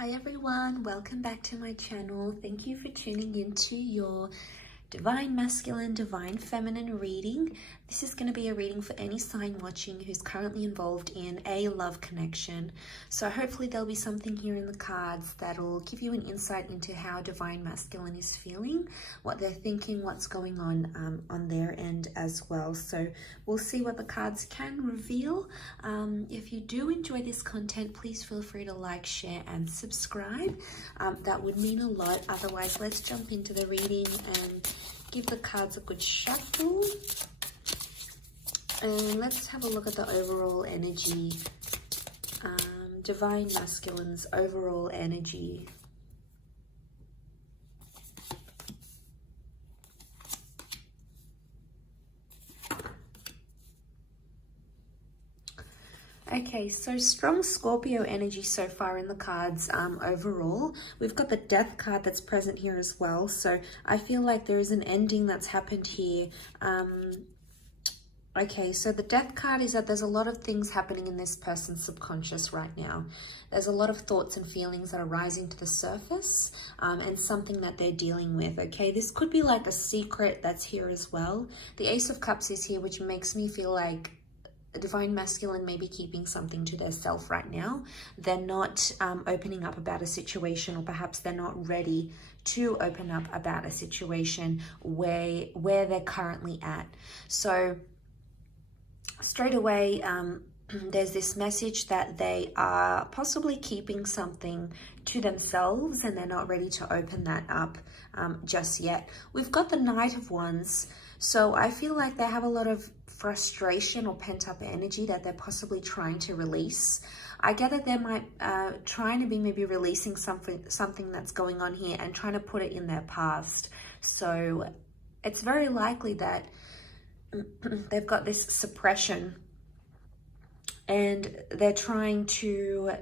Hi everyone, welcome back to my channel. Thank you for tuning into your Divine Masculine, Divine Feminine reading. This is going to be a reading for any sign watching who's currently involved in a love connection. So hopefully there'll be something here in the cards that'll give you an insight into how Divine Masculine is feeling, what they're thinking, what's going on their end as well. So we'll see what the cards can reveal. If you do enjoy this content, please feel free to like, share, and subscribe. That would mean a lot. Otherwise, let's jump into the reading and give the cards a good shuffle. And let's have a look at the overall energy. Divine Masculine's overall energy. Okay, so strong Scorpio energy so far in the cards overall. We've got the Death card that's present here as well. So I feel like there is an ending that's happened here. Okay, so the Death card is that there's a lot of things happening in this person's subconscious right now. There's a lot of thoughts and feelings that are rising to the surface and something that they're dealing with, okay? This could be like a secret that's here as well. The Ace of Cups is here, which makes me feel like Divine Masculine may be keeping something to their self right now. They're not opening up about a situation, or perhaps they're not ready to open up about a situation where they're currently at. So straight away, there's this message that they are possibly keeping something to themselves and they're not ready to open that up just yet. We've got the Knight of Wands. So I feel like they have a lot of frustration or pent-up energy that they're possibly trying to release. I get that they might trying to be maybe releasing something that's going on here and trying to put it in their past. So it's very likely that they've got this suppression and they're trying to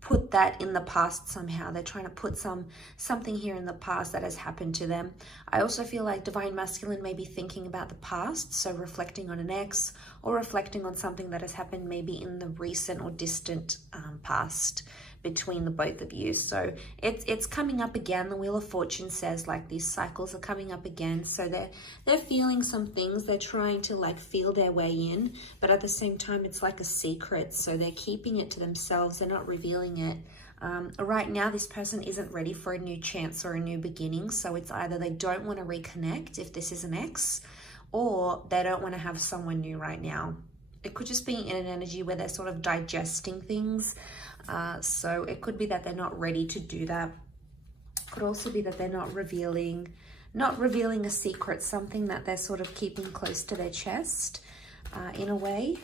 put that in the past somehow. They're trying to put something here in the past that has happened to them. I also feel like Divine Masculine may be thinking about the past, so reflecting on an ex or reflecting on something that has happened maybe in the recent or distant past between the both of you. So it's coming up again. The Wheel of Fortune says like these cycles are coming up again. So they're feeling some things. They're trying to like feel their way in, but at the same time it's like a secret. So they're keeping it to themselves. They're not revealing it. Right now this person isn't ready for a new chance or a new beginning. So it's either they don't want to reconnect if this is an ex, or they don't want to have someone new right now. It could just be in an energy where they're sort of digesting things. So it could be that they're not ready to do that. Could also be that they're not revealing a secret, something that they're sort of keeping close to their chest in a way.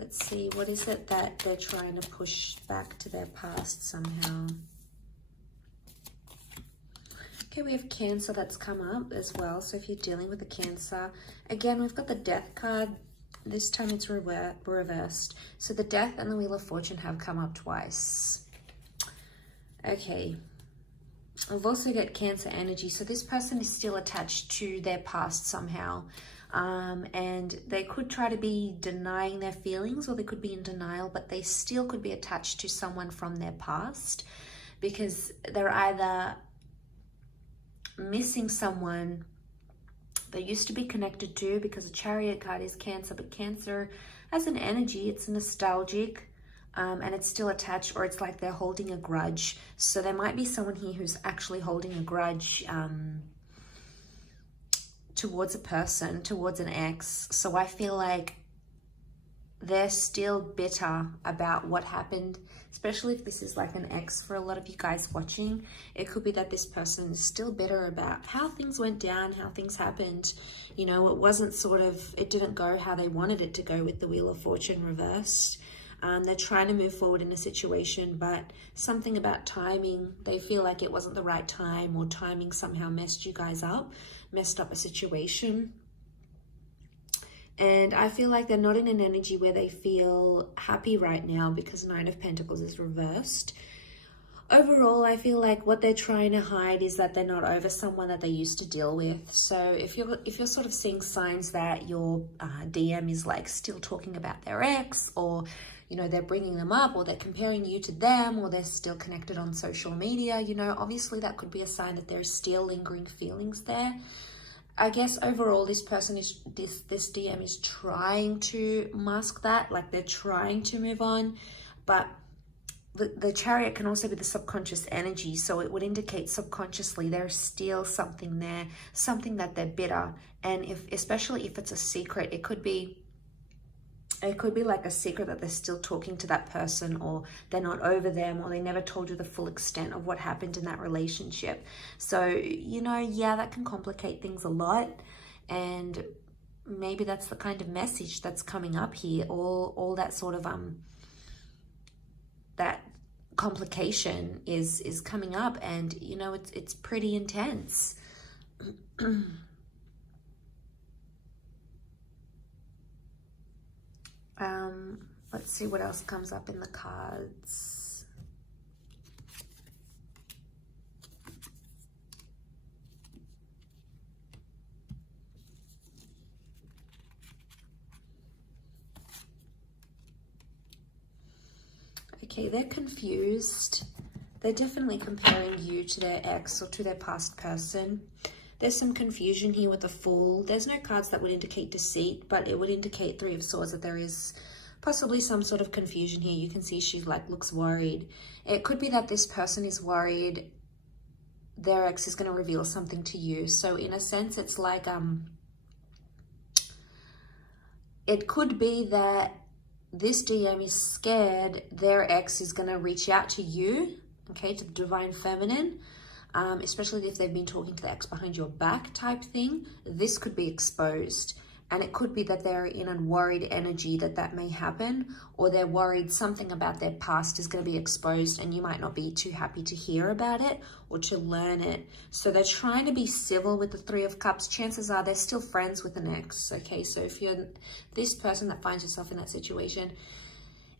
Let's see, what is it that they're trying to push back to their past somehow? Okay, we have Cancer that's come up as well. So if you're dealing with a Cancer, again, we've got the Death card. This time it's reversed. So the Death and the Wheel of Fortune have come up twice. Okay. We've also got Cancer energy. So this person is still attached to their past somehow. And they could try to be denying their feelings, or they could be in denial, but they still could be attached to someone from their past, because they're either missing someone they used to be connected to, because the Chariot card is Cancer, but Cancer as an energy, it's nostalgic and it's still attached, or it's like they're holding a grudge. So there might be someone here who's actually holding a grudge towards a person, towards an ex. So I feel like they're still bitter about what happened, especially if this is like an ex for a lot of you guys watching. It could be that this person is still bitter about how things went down, how things happened. You know, it didn't go how they wanted it to go with the Wheel of Fortune reversed. They're trying to move forward in a situation, but something about timing, they feel like it wasn't the right time, or timing somehow messed you guys up, messed up a situation. And I feel like they're not in an energy where they feel happy right now, because Nine of Pentacles is reversed. Overall, I feel like what they're trying to hide is that they're not over someone that they used to deal with. So if you're sort of seeing signs that your DM is like still talking about their ex, or you know, they're bringing them up, or they're comparing you to them, or they're still connected on social media, you know, obviously that could be a sign that there's still lingering feelings there. I guess overall this person is, this DM is trying to mask that, like they're trying to move on, but the Chariot can also be the subconscious energy, so it would indicate subconsciously there's still something there, something that they're bitter. And especially if it's a secret, it could be like a secret that they're still talking to that person, or they're not over them, or they never told you the full extent of what happened in that relationship. So, you know, yeah, that can complicate things a lot. And maybe that's the kind of message that's coming up here. All that sort of that complication is coming up, and you know, it's pretty intense. Let's see what else comes up in the cards. Okay, they're confused. They're definitely comparing you to their ex or to their past person. There's some confusion here with the Fool. There's no cards that would indicate deceit, but it would indicate Three of Swords, that there is possibly some sort of confusion here. You can see she looks worried. It could be that this person is worried their ex is going to reveal something to you. So in a sense, it's like, it could be that this DM is scared their ex is going to reach out to you, okay, to the Divine Feminine, especially if they've been talking to the ex behind your back type thing. This could be exposed. And it could be that they're in a worried energy that may happen, or they're worried something about their past is going to be exposed and you might not be too happy to hear about it or to learn it. So they're trying to be civil with the Three of Cups. Chances are they're still friends with an ex, okay? So if you're this person that finds yourself in that situation,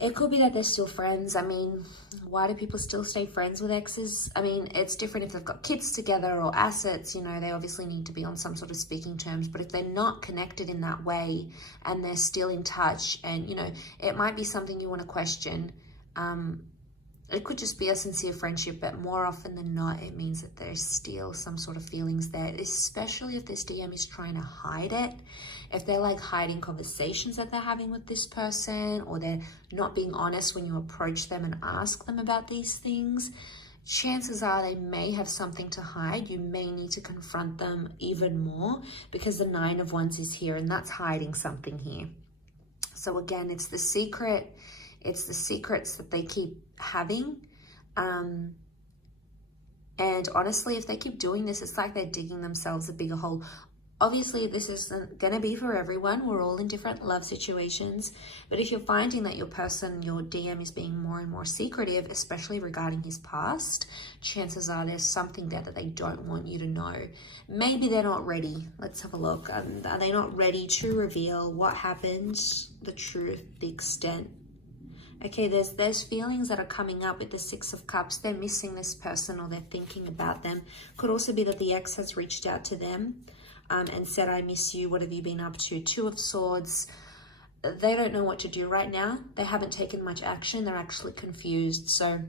it could be that they're still friends. I mean, why do people still stay friends with exes? I mean, it's different if they've got kids together or assets, you know, they obviously need to be on some sort of speaking terms. But if they're not connected in that way and they're still in touch, and, you know, it might be something you want to question. It could just be a sincere friendship, but more often than not, it means that there's still some sort of feelings there, especially if this DM is trying to hide it. If they're like hiding conversations that they're having with this person, or they're not being honest when you approach them and ask them about these things, chances are they may have something to hide. You may need to confront them even more, because the Nine of Wands is here, and that's hiding something here. So again, it's the secret. It's the secrets that they keep having. And honestly, if they keep doing this, it's like they're digging themselves a bigger hole. Obviously, this isn't going to be for everyone. We're all in different love situations. But if you're finding that your person, your DM, is being more and more secretive, especially regarding his past, chances are there's something there that they don't want you to know. Maybe they're not ready. Let's have a look. Are they not ready to reveal what happened, the truth, the extent? Okay, there's feelings that are coming up with the Six of Cups. They're missing this person, or they're thinking about them. Could also be that the ex has reached out to them and said, I miss you, what have you been up to? Two of Swords. They don't know what to do right now. They haven't taken much action. They're actually confused. So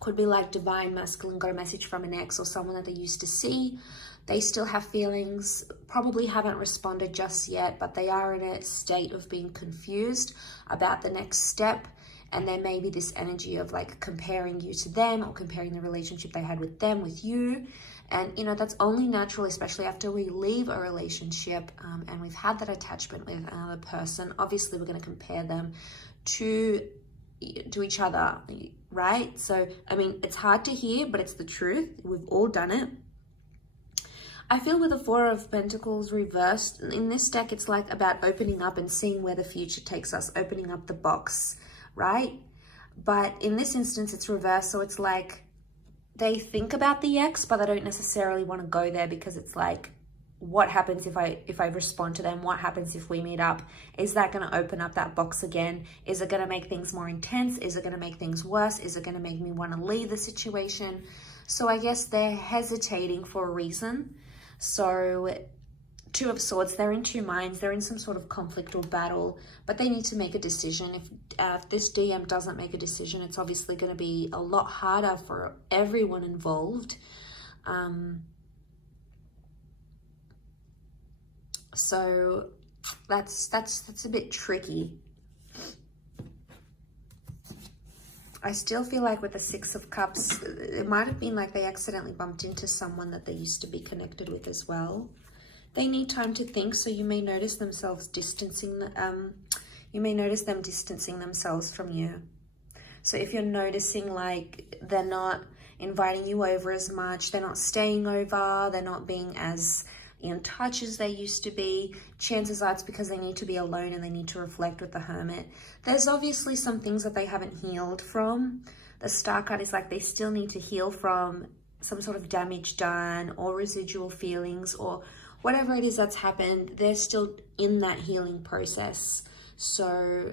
could be like Divine Masculine got a message from an ex or someone that they used to see. They still have feelings, probably haven't responded just yet, but they are in a state of being confused about the next step. And there may be this energy of like comparing you to them, or comparing the relationship they had with them with you. And, you know, that's only natural, especially after we leave a relationship and we've had that attachment with another person. Obviously, we're going to compare them to each other, right? So, I mean, it's hard to hear, but it's the truth. We've all done it. I feel with the Four of Pentacles reversed, in this deck, it's like about opening up and seeing where the future takes us, opening up the box, right? But in this instance, it's reversed. So it's like they think about the ex, but they don't necessarily want to go there, because it's like, what happens if I respond to them? What happens if we meet up? Is that going to open up that box again? Is it going to make things more intense? Is it going to make things worse? Is it going to make me want to leave the situation? So I guess they're hesitating for a reason. So Two of Swords, they're in two minds. They're in some sort of conflict or battle, but they need to make a decision. If this DM doesn't make a decision, it's obviously going to be a lot harder for everyone involved. So that's a bit tricky. I still feel like with the Six of Cups, it might have been like they accidentally bumped into someone that they used to be connected with as well. They need time to think, so you may notice themselves distancing, you may notice them distancing themselves from you. So if you're noticing like they're not inviting you over as much, they're not staying over, they're not being as in touch as they used to be, chances are it's because they need to be alone and they need to reflect with the Hermit. There's obviously some things that they haven't healed from. The Star card is like they still need to heal from some sort of damage done or residual feelings or whatever it is that's happened. They're still in that healing process. So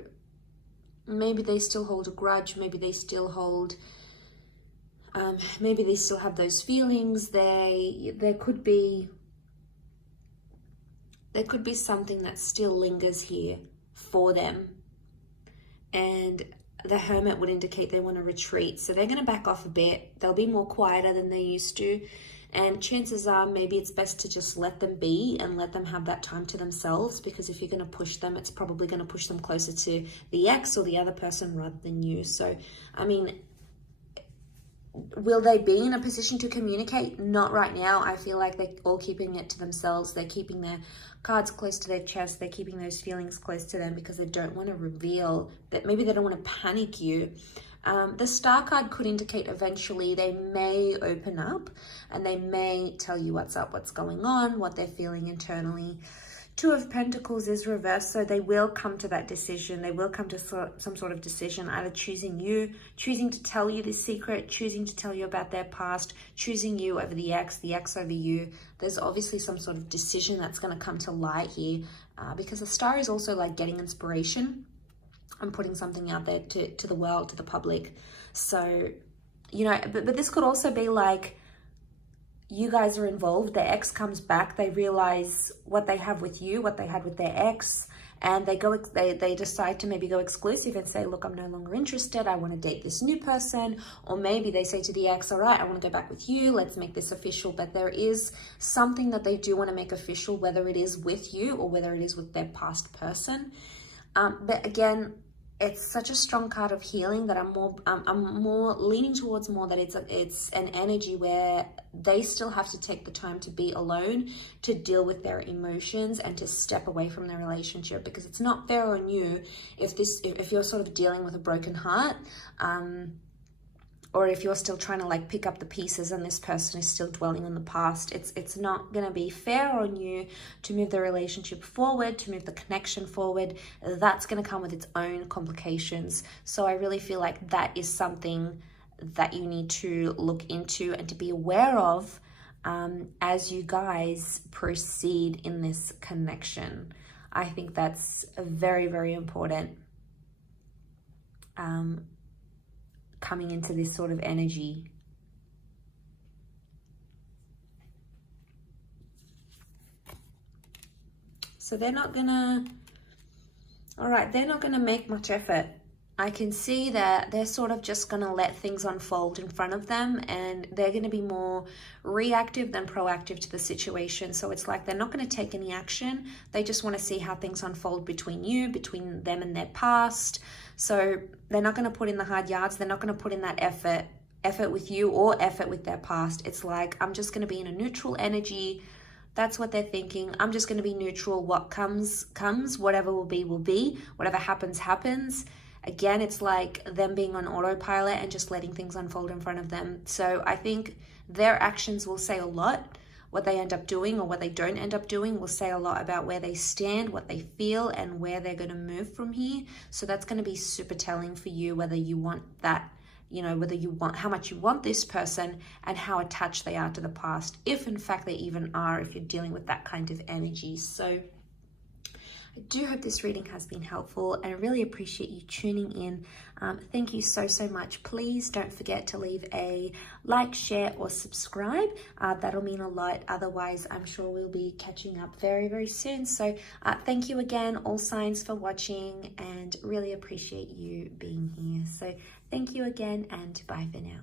maybe they still hold a grudge, maybe they still hold, maybe they still have those feelings. There could be something that still lingers here for them. And the Hermit would indicate they want to retreat. So they're going to back off a bit. They'll be more quieter than they used to. And chances are maybe it's best to just let them be and let them have that time to themselves, because if you're going to push them, it's probably going to push them closer to the ex or the other person rather than you. So, I mean, will they be in a position to communicate? Not right now. I feel like they're all keeping it to themselves. They're keeping their cards close to their chest. They're keeping those feelings close to them because they don't want to reveal that. Maybe they don't want to panic you. The Star card could indicate eventually they may open up and they may tell you what's up, what's going on, what they're feeling internally. Two of Pentacles is reversed, so they will come to that decision. They will come to some sort of decision, either choosing you, choosing to tell you this secret, choosing to tell you about their past, choosing you over the ex over you. There's obviously some sort of decision that's going to come to light here, because the Star is also like getting inspiration and putting something out there to the world, to the public. So, you know, but this could also be like, you guys are involved, their ex comes back, they realize what they have with you, what they had with their ex, and they decide to maybe go exclusive and say, look, I'm no longer interested, I want to date this new person. Or maybe they say to the ex, all right, I want to go back with you, let's make this official. But there is something that they do want to make official, whether it is with you or whether it is with their past person. But again, it's such a strong card of healing that I'm more leaning towards more that it's an energy where they still have to take the time to be alone, to deal with their emotions and to step away from their relationship, because it's not fair on you if you're sort of dealing with a broken heart, or if you're still trying to like pick up the pieces and this person is still dwelling on the past. It's not going to be fair on you to move the relationship forward, to move the connection forward. That's going to come with its own complications. So I really feel like that is something that you need to look into and to be aware of as you guys proceed in this connection. I think that's very, very important. Coming into this sort of energy. So they're not gonna, all right, they're not gonna make much effort. I can see that they're sort of just gonna let things unfold in front of them, and they're gonna be more reactive than proactive to the situation. So it's like they're not gonna take any action. They just wanna see how things unfold between between them and their past. So they're not going to put in the hard yards. They're not going to put in that effort with you or effort with their past. It's like, I'm just going to be in a neutral energy. That's what they're thinking. I'm just going to be neutral. What comes, whatever will be, whatever happens. Again, it's like them being on autopilot and just letting things unfold in front of them. So I think their actions will say a lot. What they end up doing or what they don't end up doing will say a lot about where they stand, what they feel, and where they're going to move from here. So that's going to be super telling for you, whether you want that, you know, whether you want, how much you want this person and how attached they are to the past, if in fact they even are, if you're dealing with that kind of energy. So I do hope this reading has been helpful, and I really appreciate you tuning in. Thank you so much. Please don't forget to leave a like, share, or subscribe. That'll mean a lot. Otherwise, I'm sure we'll be catching up very soon. So thank you again, all signs, for watching, and really appreciate you being here. So thank you again, and bye for now.